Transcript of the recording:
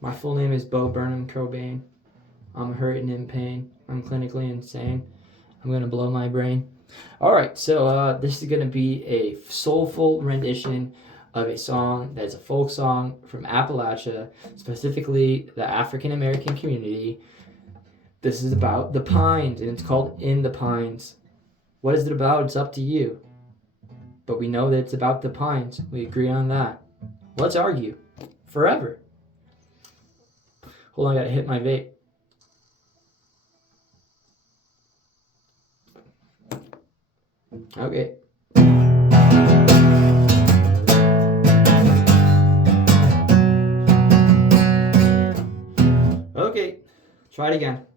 My full name is Bo Burnham Cobain. I'm hurt and in pain. I'm clinically insane. I'm gonna blow my brain. Alright, so this is gonna be a soulful rendition of a song that's a folk song from Appalachia, specifically the African American community. This is about the pines, and it's called In the Pines. What is it about? It's up to you. But we know that it's about the pines. We agree on that. Let's argue. Forever. Hold on, I gotta hit my vape. Okay. Okay. Try it again.